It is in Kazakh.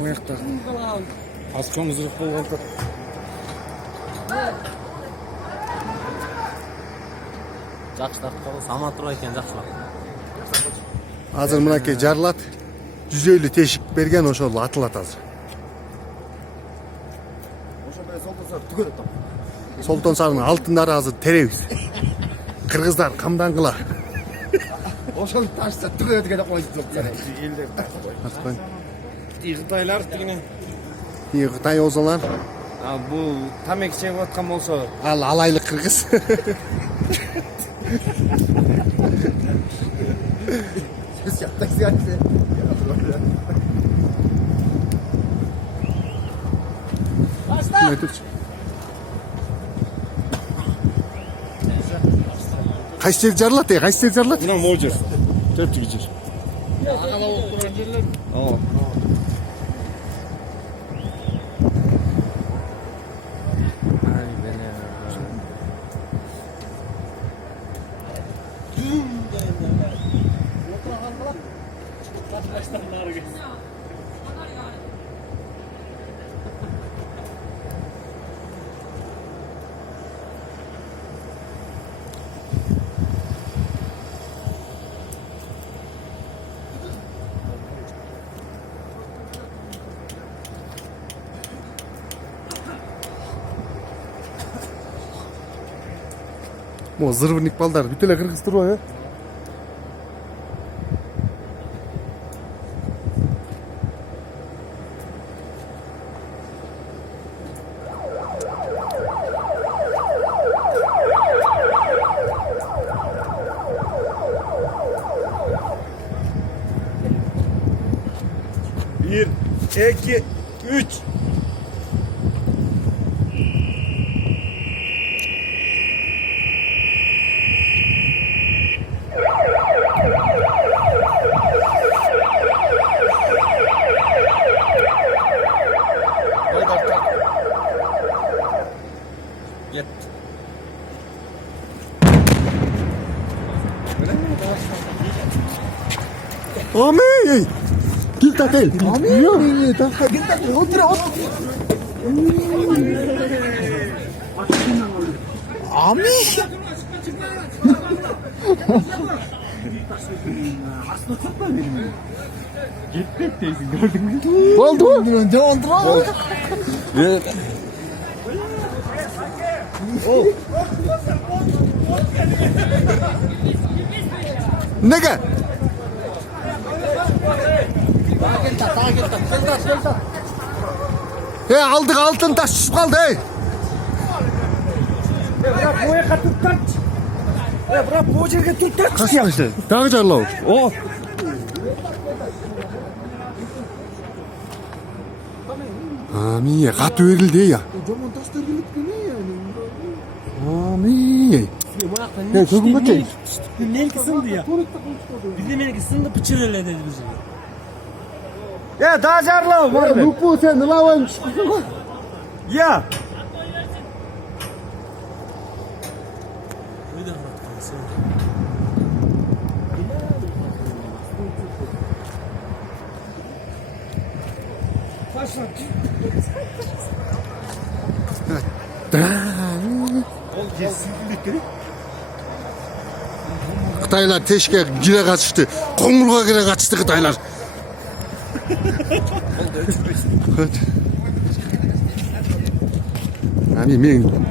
Ояқта аскомызырық болғанды. Жақсы тартқалы сама тұр екен жақсылап. Азыр мынакей жарылат. 150 тешік берген ошол атылат азыр. Солтон сарының алтындары азыр теребиз. Кыргыздар камдангыла. Ошол ташса түгөт келе койсуң. Элдер Аткан. Кытайлар тигине. Кытай озалар. Бул тамек чегип аткан болсо, Ал алайлык кыргыз. Кайсы жер жарылат, кайсы жер жарылат? мына мол жер. Төртүгү жер. Ағала болып тұрған жерлер. Мо зырвырник балдар бүт эле кыргыз турбайбы? Bir, iki, üç. Git. Ами! Гилтател. Ами! Отыр, отыр. Ами! Gittik deysin gördün mü? Oldu mu? Devam dur. Nega? Aldık altın taş düşüp kaldı. Bırak bu yaka tuttan. Bırak bu yaka tuttan. Kaç yaşlı? Daha carlı. O. Ами, қату өрілді ya. Ами. Ya sözüm kaçayım. Melki sındı ya. Bizde melki sındı pıçır öyle dedi bize. Ya daha carlı var mı? Lupu sen lavayım. Ya. Bir de Murat kalsın. Қытайлар тешке кире катышты. Коңгулга кире катышты Кытайлар. Ами мен